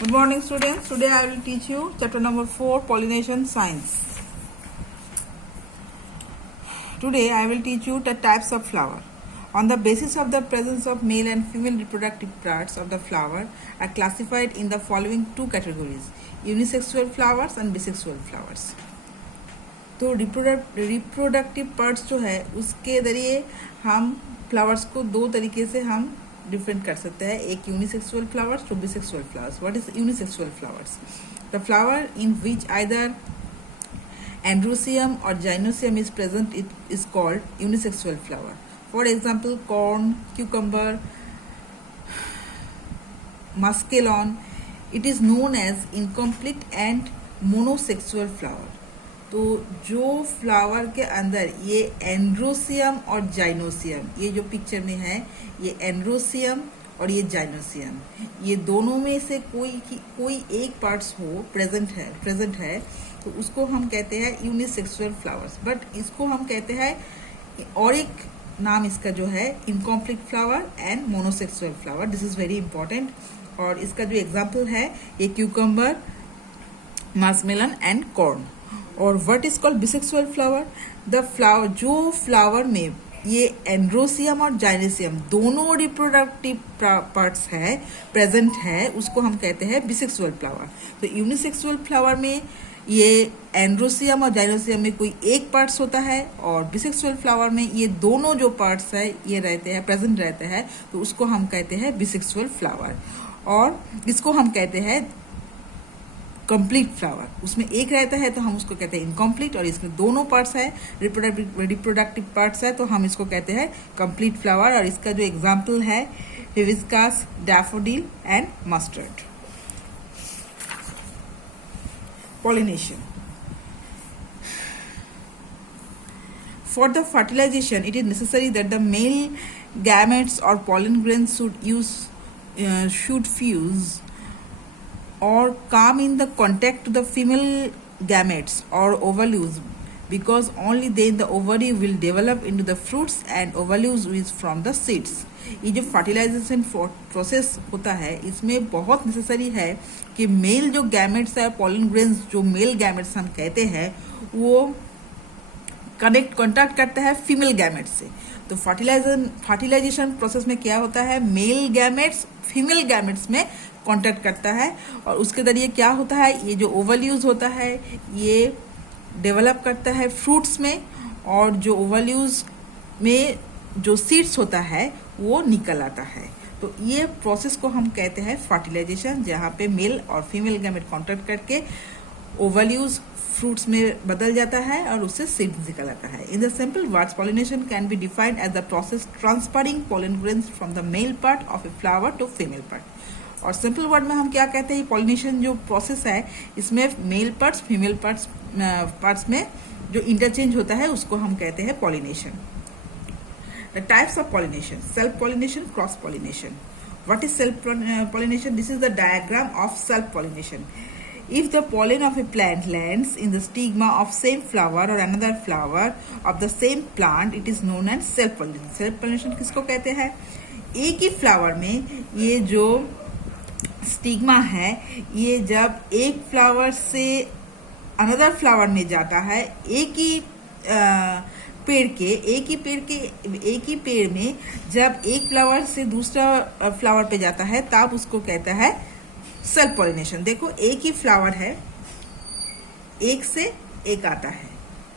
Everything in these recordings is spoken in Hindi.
Good morning, students. Today I will teach you chapter number 4, Pollination Science. Today I will teach you the types of flower. On the basis of the presence of male and female reproductive parts of the flower are classified in the following two categories: unisexual flowers and bisexual flowers. तो रिप्रोडक्टिव पार्ट्स जो है उसके जरिए हम फ्लावर्स को दो तरीके से हम डिफरेंट कर सकते हैं, एक unisexual flowers to bisexual flowers. What is unisexual flowers? The flower in which either androecium और gynoecium is present is called unisexual flower. For example corn, cucumber, muskmelon. It is known as incomplete and monosexual flower. तो जो फ्लावर के अंदर ये एंड्रोसियम और जाइनोसियम, ये जो पिक्चर में है, ये एंड्रोसियम और ये जाइनोसियम, ये दोनों में से कोई एक पार्ट्स हो प्रेजेंट है तो उसको हम कहते हैं यूनिसेक्सुअल फ्लावर्स. बट इसको हम कहते हैं और एक नाम इसका जो है incomplete flower and monosexual flower. This is very important. और इसका जो एग्जाम्पल है ये क्यूकम्बर, मस्कमेलन एंड कॉर्न. और what is called bisexual flower? The flower जो फ्लावर में ये एंड्रोसियम और जाइनोसियम दोनों रिप्रोडक्टिव पार्ट्स है प्रेजेंट है, उसको हम कहते हैं बिसेक्सुअल फ्लावर. तो यूनिसेक्सुअल फ्लावर में ये एंड्रोसियम और जाइनोसियम में कोई एक पार्ट्स होता है, और बिसेक्सुअल फ्लावर में ये दोनों जो पार्ट्स है ये रहते हैं, प्रेजेंट रहते हैं, तो उसको हम कहते हैं बिसेक्सुअल फ्लावर. और इसको हम कहते हैं कंप्लीट फ्लावर. उसमें एक रहता है तो हम उसको कहते हैं इनकम्प्लीट, और इसमें दोनों पार्ट्स है, रिप्रोडक्टिव पार्ट्स है, तो हम इसको कहते हैं कंप्लीट फ्लावर. और इसका जो एग्जाम्पल है hibiscus, daffodil and mustard. Pollination. For the fertilization, it is necessary that the male gametes or pollen grains should fuse or come in the contact to the female gametes or ovules, because only then the ovary will develop into the fruits and ovules is from the seeds. ये जो फर्टिलाइजेशन प्रोसेस होता है इसमें बहुत नेसेसरी है कि मेल जो गैमेट्स है, पॉलन ग्रेन्स जो मेल गैमेट्स हम कहते हैं, वो कॉन्टैक्ट करता है फीमेल गैमेट्स से. तो फर्टिलाइजेशन प्रोसेस में क्या होता है, मेल गैमेट्स फीमेल गैमेट्स में कांटेक्ट करता है, और उसके जरिए क्या होता है, ये जो ओवल्यूज होता है ये डेवलप करता है फ्रूट्स में, और जो ओवल्यूज में जो सीड्स होता है वो निकल आता है. तो ये प्रोसेस को हम कहते हैं फर्टिलाइजेशन, जहाँ पे मेल और फीमेल गैमेट कांटेक्ट करके ओवल्यूज फ्रूट्स में बदल जाता है और उससे सीड्स निकल आता है. In the simple words, pollination can be defined as the process transferring pollen grains from the male part of a flower to female part. और सिंपल वर्ड में हम क्या कहते हैं, पॉलिनेशन जो प्रोसेस है इसमें मेल पार्ट्स फीमेल पार्ट्स में जो इंटरचेंज होता है उसको हम कहते हैं pollination. The types of pollination: self-pollination, cross-pollination. What is self-pollination? This is the diagram of self-pollination. If the pollen of a plant lands in the stigma of same flower or another flower of the same plant, it is known as self-pollination. Self-pollination किसको कहते हैं? एक ही फ्लावर में ये जो स्टिग्मा है, ये जब एक फ्लावर से अनदर फ्लावर में जाता है, एक ही पेड़ में जब एक फ्लावर से दूसरा फ्लावर पे जाता है तब उसको कहता है सेल्फ पॉलिनेशन. देखो एक ही फ्लावर है, एक से एक आता है,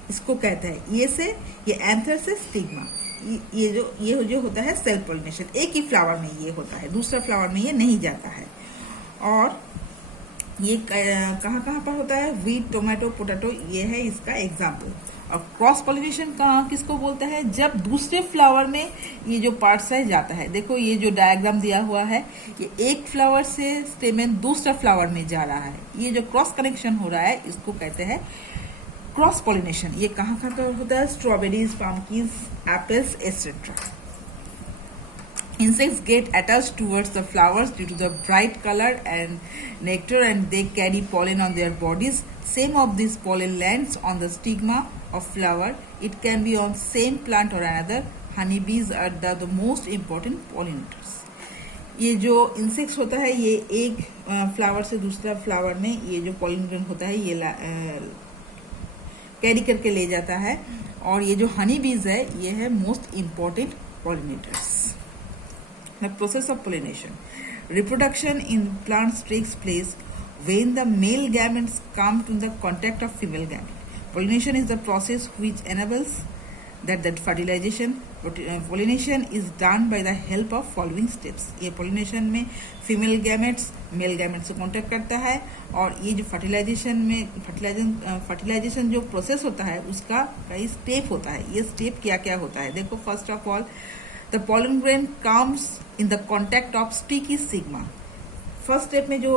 इसको कहते हैं ये एंथर से स्टिग्मा. ये जो होता है सेल्फ पॉलिनेशन. एक ही फ्लावर में ये होता है, दूसरा फ्लावर में ये नहीं जाता है. और ये कहाँ पर होता है, व्हीट, टोमेटो, पोटैटो, ये है इसका एग्जाम्पल. और क्रॉस पॉलिनेशन किसको बोलता है, जब दूसरे फ्लावर में ये जो पार्ट्स है जाता है. देखो ये जो डायग्राम दिया हुआ है, ये एक फ्लावर से स्टेमन दूसरा फ्लावर में जा रहा है, ये जो क्रॉस कनेक्शन हो रहा है इसको कहते हैं क्रॉस पॉलिनेशन. ये कहाँ पर होता है, strawberries, pumpkin, apples etcetera. Insects get attached towards the flowers due to the bright color and nectar, and they carry pollen on their bodies. Some of this pollen lands on the stigma of flower. It can be on same plant or another. Honeybees are the most important pollinators. ये जो इंसेक्ट्स होता है ये एक फ्लावर से दूसरा फ्लावर में ये जो पॉलिन ग्रेन होता है ये कैरी करके ले जाता है, और ये जो हनी बीज है ये है most important pollinators. The process of pollination, reproduction in plants takes place when the male gametes come to the contact of female gamete. Pollination is the process which enables that fertilization. Pollination is done by the help of following steps. ये pollination में female gametes male gametes से contact करता है, और ये जो fertilization जो process होता है उसका कई step होता है। ये step क्या क्या होता है देखो। first of all the pollen grain comes in the contact of sticky stigma. First step में जो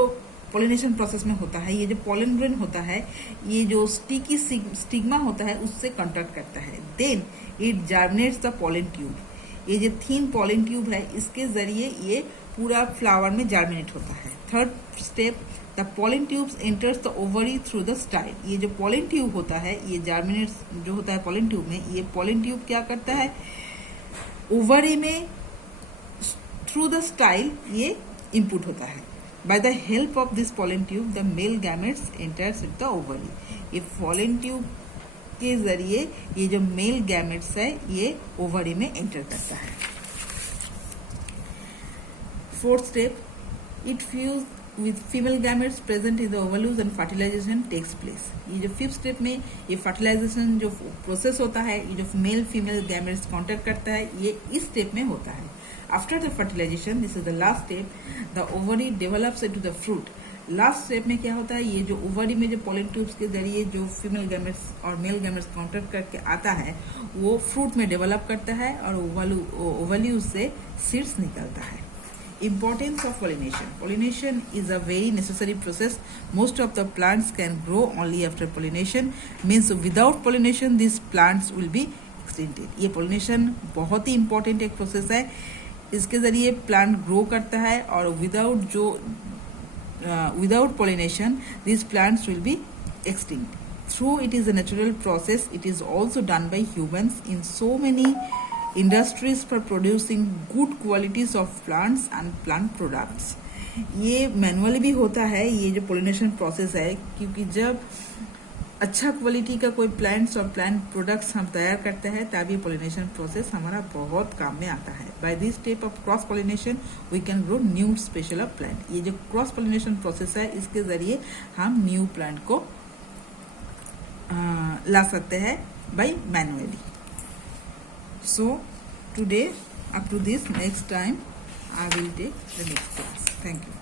पोलिनेशन प्रोसेस में होता है, ये जो पॉलन ग्रेन होता है ये जो स्टिकी स्टिग्मा होता है उससे कांटेक्ट करता है। Then it germinates the pollen tube. ये जो थीन पॉलन ट्यूब है इसके जरिए ये पूरा फ्लावर में जर्मिनेट होता है। Third step, the pollen tubes enters the ovary through the style. ये जो पॉलन ट्यूब होता है ये जर्मिनेट्स जो होता है पॉलन ट्यूब में, ये पॉलन ट्यूब क्या करता है ओवरी में थ्रू द स्टाइल ये इनपुट होता है। By the help of this pollen tube, the male gametes enters the ovary. ये pollen tube के जरिए ये जो मेल गैमेट्स है ये ओवरी में एंटर करता है। Fourth step, it fuse with female gametes present in the ovules and fertilization takes place. ये जो फिफ्थ स्टेप में ये फर्टिलाइजेशन जो प्रोसेस होता है, ये जो मेल फीमेल गैमेट्स कांटेक्ट करता है ये इस स्टेप में होता है। After the fertilization, this is the last step, the ovary develops into the fruit. Last step में क्या होता है, ये जो ओवरी में जो पॉलन ट्यूब्स के जरिए जो फीमेल गैमेट्स और मेल गैमेट्स कांटेक्ट करके आता है वो फ्रूट में डेवलप करता है और ओवल्यूज से सीड्स निकलता है। Importance of pollination. Pollination is a very necessary process. Most of the plants can grow only after pollination. Means without pollination these plants will be extincted. ये pollination बहुत ही important एक process है। इसके ज़रिए plant grow करता है और without pollination these plants will be extinct. Through it is a natural process. It is also done by humans in so many industries for producing good qualities of plants and plant products. ये मैनुअली भी होता है ये जो पोलिनेशन प्रोसेस है, क्योंकि जब अच्छा क्वालिटी का कोई प्लांट्स और प्लांट प्रोडक्ट्स हम तैयार करते हैं तभी पोलिनेशन प्रोसेस हमारा बहुत काम में आता है। By this step of cross pollination we can grow new special of plant. ये जो क्रॉस पोलिनेशन प्रोसेस है इसके जरिए हम न्यू प्लांट को ला सकते हैं by manually. So today up to this, next time I will take the next class. Thank you.